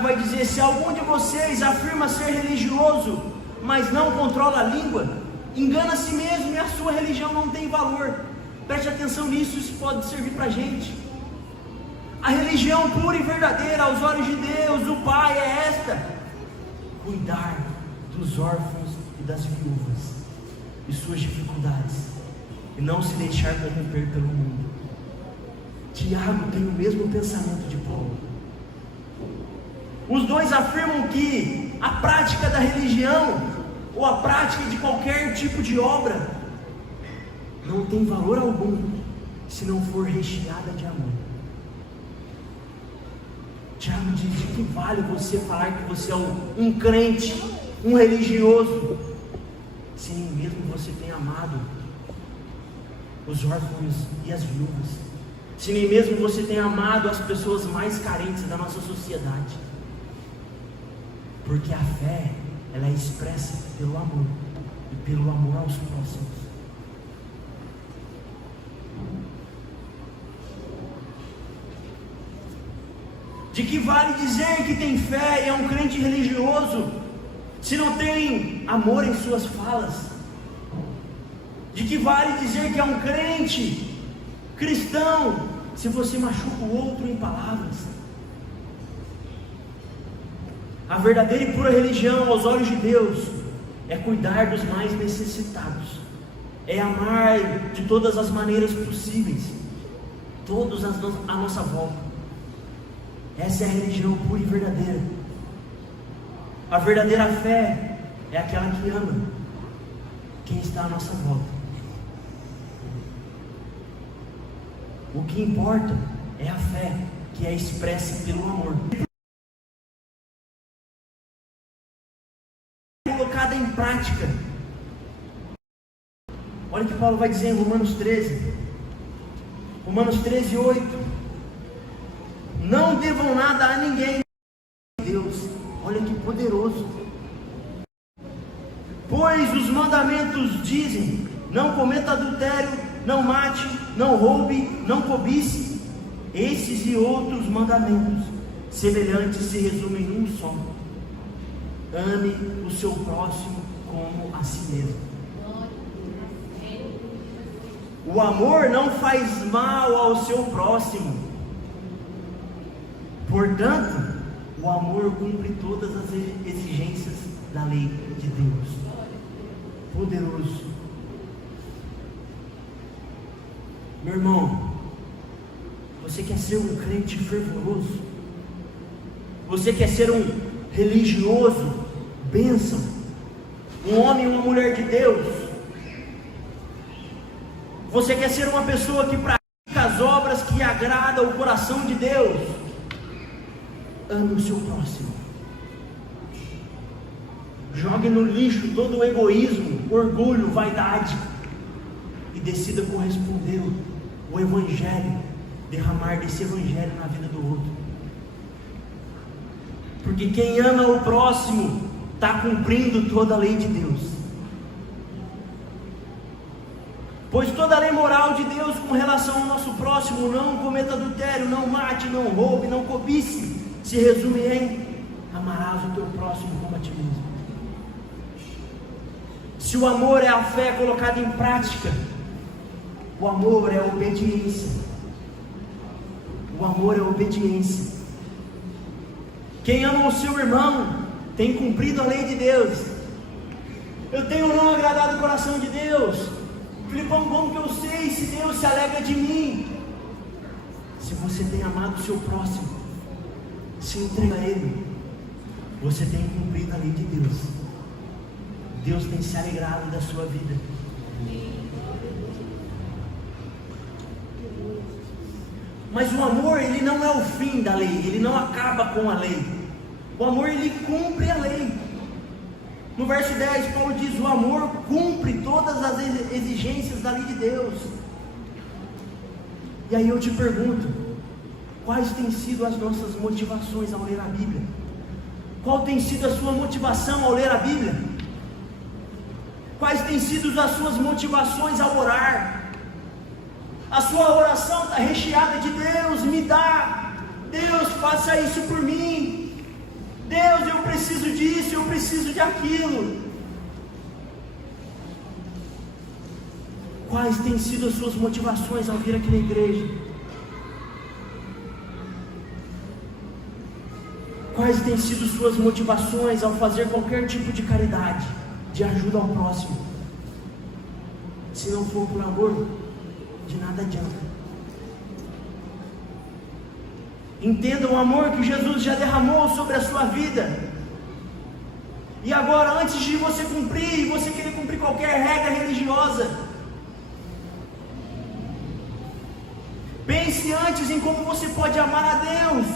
vai dizer: se algum de vocês afirma ser religioso, mas não controla a língua, engana a si mesmo e a sua religião não tem valor. Preste atenção nisso, isso pode servir para a gente. A religião pura e verdadeira aos olhos de Deus, o Pai, é esta: cuidar dos órfãos e das viúvas e suas dificuldades, e não se deixar corromper pelo mundo. Tiago tem o mesmo pensamento de Paulo. Os dois afirmam que a prática da religião, ou a prática de qualquer tipo de obra, não tem valor algum se não for recheada de amor. Tiago diz: de que vale você falar que você é um crente, um religioso, se nem mesmo você tem amado os órfãos e as viúvas, se nem mesmo você tem amado as pessoas mais carentes da nossa sociedade? Porque a fé, ela é expressa pelo amor, e pelo amor aos próximos. De que vale dizer que tem fé e é um crente religioso, se não tem amor em suas falas? De que vale dizer que é um crente cristão, se você machuca o outro em palavras? A verdadeira e pura religião aos olhos de Deus é cuidar dos mais necessitados, é amar de todas as maneiras possíveis todos à nossa volta. Essa é a religião pura e verdadeira. A verdadeira fé é aquela que ama quem está à nossa volta. O que importa é a fé que é expressa pelo amor, colocada em prática. Olha o que Paulo vai dizer em Romanos 13, 8: não devam nada a ninguém, Deus. Olha que poderoso. Pois os mandamentos dizem: não cometa adultério, não mate, não roube, não cobice. Esses e outros mandamentos semelhantes se resumem em um só: ame o seu próximo como a si mesmo. O amor não faz mal ao seu próximo. Portanto, o amor cumpre todas as exigências da lei de Deus. Poderoso. Meu irmão, você quer ser um crente fervoroso? Você quer ser um religioso, bênção, um homem e uma mulher de Deus? Você quer ser uma pessoa que pratica as obras que agradam o coração de Deus? Ame o seu próximo. Jogue no lixo todo o egoísmo, orgulho, vaidade, e decida corresponder o Evangelho, derramar desse Evangelho na vida do outro. Porque quem ama o próximo está cumprindo toda a lei de Deus. Pois toda a lei moral de Deus com relação ao nosso próximo: não cometa adultério, não mate, não roube, não cobice, se resume em: amarás o teu próximo como a ti mesmo. Se o amor é a fé colocada em prática, O amor é obediência. O amor é obediência. Quem ama o seu irmão tem cumprido a lei de Deus. Eu tenho não agradado o coração de Deus. Filipão, como que eu sei se Deus se alegra de mim? Se você tem amado o seu próximo, se entrega a Ele, você tem cumprido a lei de Deus. Deus tem se alegrado da sua vida. Mas o amor, ele não é o fim da lei, ele não acaba com a lei. O amor, ele cumpre a lei. No verso 10, Paulo diz: o amor cumpre todas as exigências da lei de Deus. E aí eu te pergunto, quais têm sido as nossas motivações ao ler a Bíblia? Qual tem sido a sua motivação ao ler a Bíblia? Quais têm sido as suas motivações ao orar? A sua oração está recheada de: Deus, me dá, Deus, faça isso por mim, Deus, eu preciso disso, eu preciso de aquilo. Quais têm sido as suas motivações ao vir aqui na igreja? Quais têm sido suas motivações ao fazer qualquer tipo de caridade, de ajuda ao próximo? Se não for por amor, de nada adianta. Entenda o amor que Jesus já derramou sobre a sua vida. E agora, antes de você cumprir, você querer cumprir qualquer regra religiosa, pense antes em como você pode amar a Deus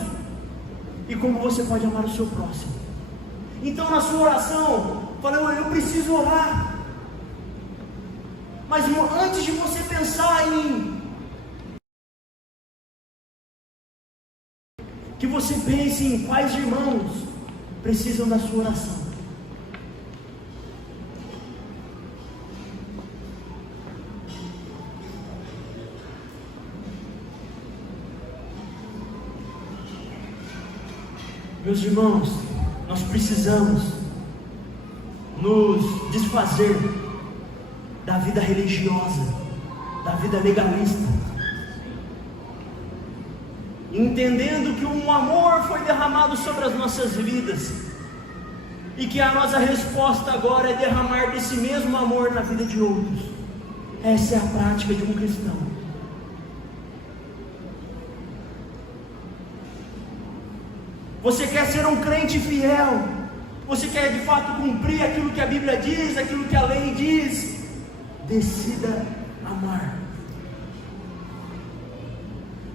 e como você pode amar o seu próximo. Então, na sua oração, fala: eu preciso orar. Mas antes de você pensar em que você pense em quais irmãos precisam da sua oração. Meus irmãos, nós precisamos nos desfazer da vida religiosa, da vida legalista, entendendo que um amor foi derramado sobre as nossas vidas, e que a nossa resposta agora é derramar desse mesmo amor na vida de outros. Essa é a prática de um cristão. Você quer ser um crente fiel? Você quer de fato cumprir aquilo que a Bíblia diz, aquilo que a lei diz? Decida amar.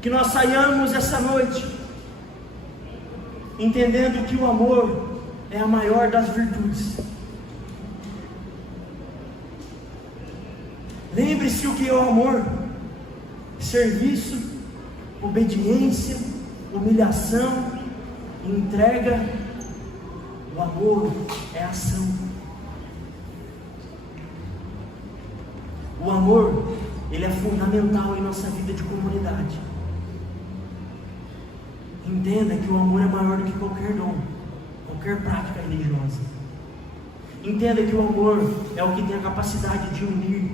Que nós saiamos essa noite entendendo que o amor é a maior das virtudes. Lembre-se o que é o amor: serviço, obediência, humilhação, entrega. O amor é ação. O amor, ele é fundamental em nossa vida de comunidade. Entenda que o amor é maior do que qualquer dom, qualquer prática religiosa. Entenda que o amor é o que tem a capacidade de unir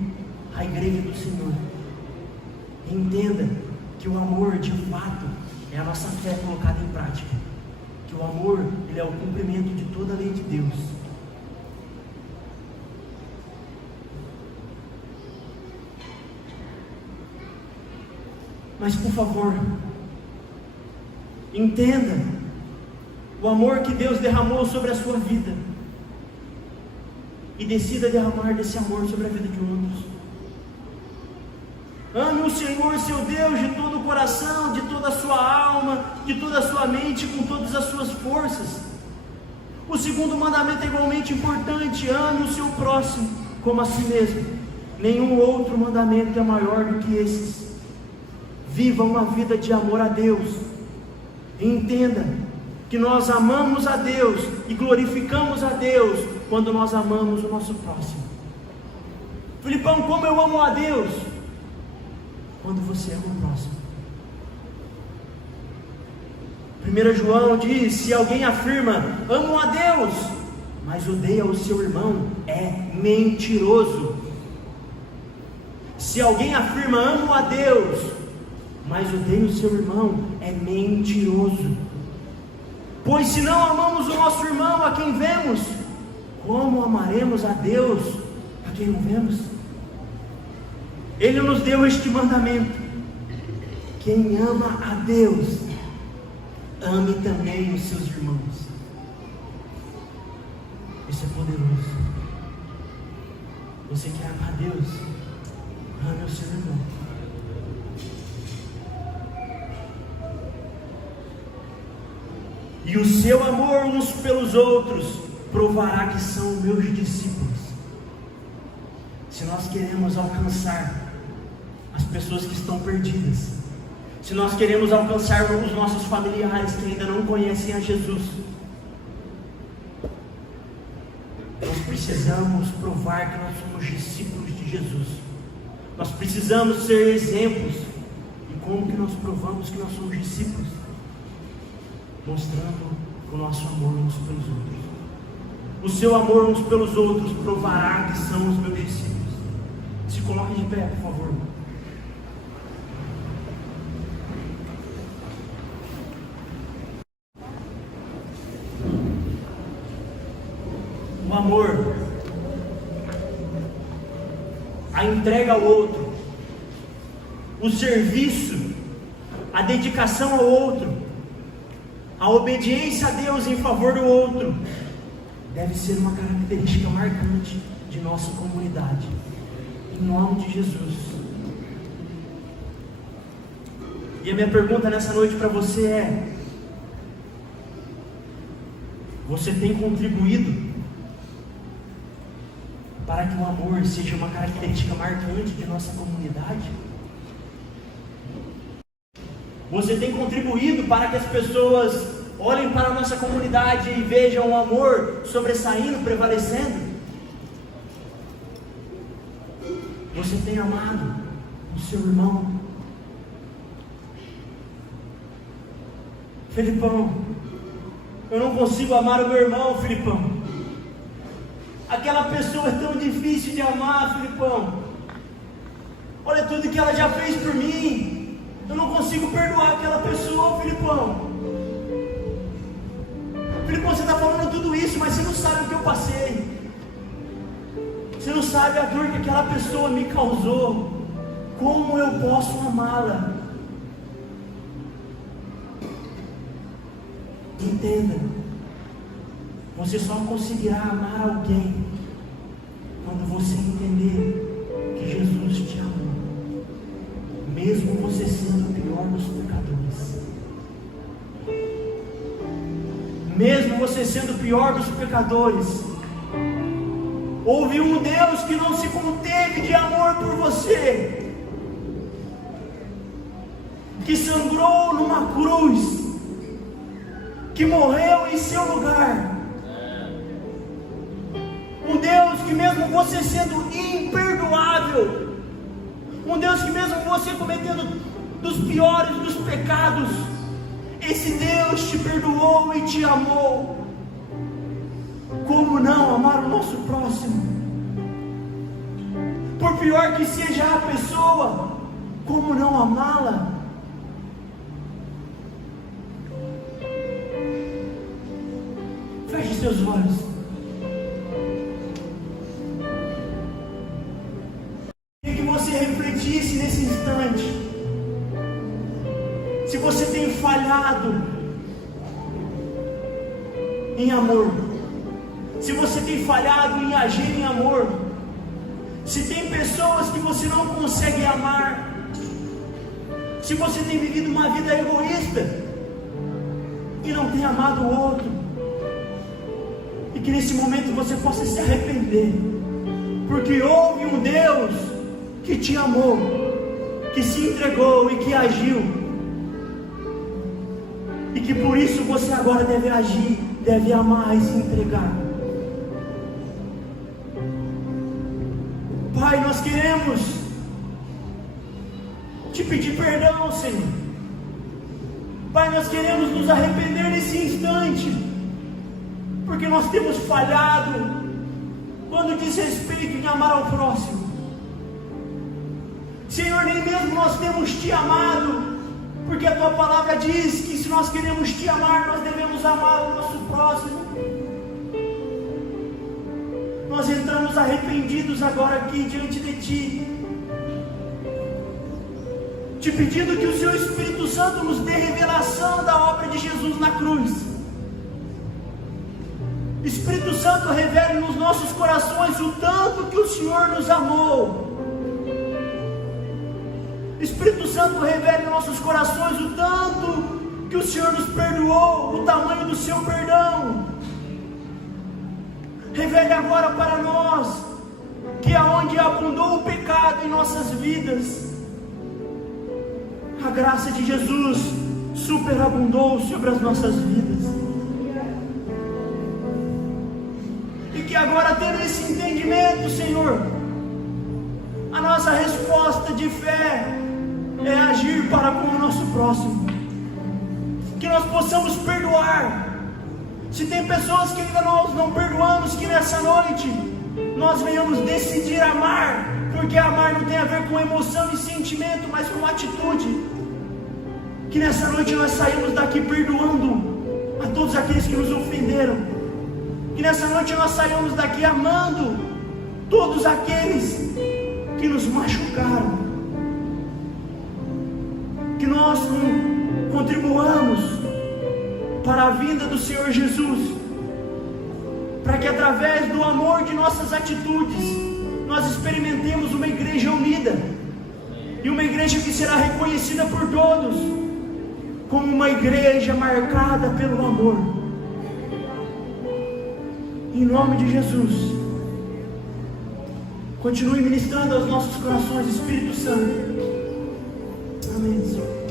a igreja do Senhor. Entenda que o amor, de fato, é a nossa fé colocada em prática. Que o amor, ele é o cumprimento de toda a lei de Deus. Mas por favor, entenda o amor que Deus derramou sobre a sua vida, e decida derramar desse amor sobre a vida de outros. Ame o Senhor seu Deus de todo o coração, de toda a sua alma, de toda a sua mente, com todas as suas forças. O segundo mandamento é igualmente importante: ame o seu próximo como a si mesmo. Nenhum outro mandamento é maior do que esses. Viva uma vida de amor a Deus. Entenda que nós amamos a Deus e glorificamos a Deus quando nós amamos o nosso próximo. Filipão, como eu amo a Deus? Quando você ama o próximo. 1 João diz: se alguém afirma amo a Deus, mas odeia o seu irmão, é mentiroso. Se alguém afirma amo a Deus, mas odeia o seu irmão, é mentiroso. Pois se não amamos o nosso irmão a quem vemos, como amaremos a Deus a quem não vemos? Ele nos deu este mandamento: quem ama a Deus, ame também os seus irmãos. Isso é poderoso. Você quer amar a Deus? Ame o seu irmão. E o seu amor uns pelos outros provará que são meus discípulos. Se nós queremos alcançar as pessoas que estão perdidas, se nós queremos alcançar os nossos familiares que ainda não conhecem a Jesus, nós precisamos provar que nós somos discípulos de Jesus. Nós precisamos ser exemplos. E como que nós provamos que nós somos discípulos? Mostrando o nosso amor uns pelos outros. O seu amor uns pelos outros provará que são os meus discípulos. Se coloque de pé, por favor. O amor, a entrega ao outro, o serviço, a dedicação ao outro, a obediência a Deus em favor do outro, deve ser uma característica marcante de nossa comunidade. Em nome de Jesus. E a minha pergunta nessa noite para você é: você tem contribuído para que o amor seja uma característica marcante de nossa comunidade? Você tem contribuído para que as pessoas olhem para a nossa comunidade e vejam o amor sobressaindo, prevalecendo? Você tem amado o seu irmão? Filipão, eu não consigo amar o meu irmão, Filipão. Aquela pessoa é tão difícil de amar, Filipão. Olha tudo que ela já fez por mim. Eu não consigo perdoar aquela pessoa, Filipão. Filipão, você está falando tudo isso, mas você não sabe o que eu passei. Você não sabe a dor que aquela pessoa me causou. Como eu posso amá-la? Entenda. Você só conseguirá amar alguém quando você entender que Jesus te amou, mesmo você sendo o pior dos pecadores. Mesmo você sendo o pior dos pecadores, houve um Deus que não se conteve de amor por você, que sangrou numa cruz, que morreu em seu lugar. Um Deus que mesmo você sendo imperdoável, um Deus que mesmo você cometendo dos piores dos pecados, esse Deus te perdoou e te amou. Como não amar o nosso próximo? Por pior que seja a pessoa, como não amá-la? Feche seus olhos. Nesse instante, se você tem falhado em amor, se você tem falhado em agir em amor, se tem pessoas que você não consegue amar, se você tem vivido uma vida egoísta e não tem amado o outro, e que nesse momento você possa se arrepender, porque houve um Deus que te amou, que se entregou e que agiu, e que por isso você agora deve agir, deve amar e se entregar. Pai, nós queremos te pedir perdão, Senhor. Pai, nós queremos nos arrepender nesse instante, porque nós temos falhado quando diz respeito em amar ao próximo. Senhor, nem mesmo nós temos Te amado, porque a Tua palavra diz que se nós queremos Te amar, nós devemos amar o nosso próximo. Nós entramos arrependidos agora aqui diante de Ti, Te pedindo que o Seu Espírito Santo nos dê revelação da obra de Jesus na cruz. Espírito Santo, revele nos nossos corações o tanto que o Senhor nos amou. Espírito Santo, revele nos nossos corações o tanto que o Senhor nos perdoou, o tamanho do Seu perdão. Revele agora para nós que aonde abundou o pecado em nossas vidas, a graça de Jesus superabundou sobre as nossas vidas. E que agora, tendo esse entendimento, Senhor, a nossa resposta de fé é agir para com o nosso próximo. Que nós possamos perdoar. Se tem pessoas que ainda nós não perdoamos, que nessa noite nós venhamos decidir amar, porque amar não tem a ver com emoção e sentimento, mas com atitude. Que nessa noite nós saímos daqui perdoando a todos aqueles que nos ofenderam. Que nessa noite nós saímos daqui amando todos aqueles que nos machucaram. Que nós contribuamos para a vinda do Senhor Jesus, para que através do amor de nossas atitudes nós experimentemos uma igreja unida, e uma igreja que será reconhecida por todos como uma igreja marcada pelo amor. Em nome de Jesus, continue ministrando aos nossos corações, Espírito Santo. Amém, Senhor.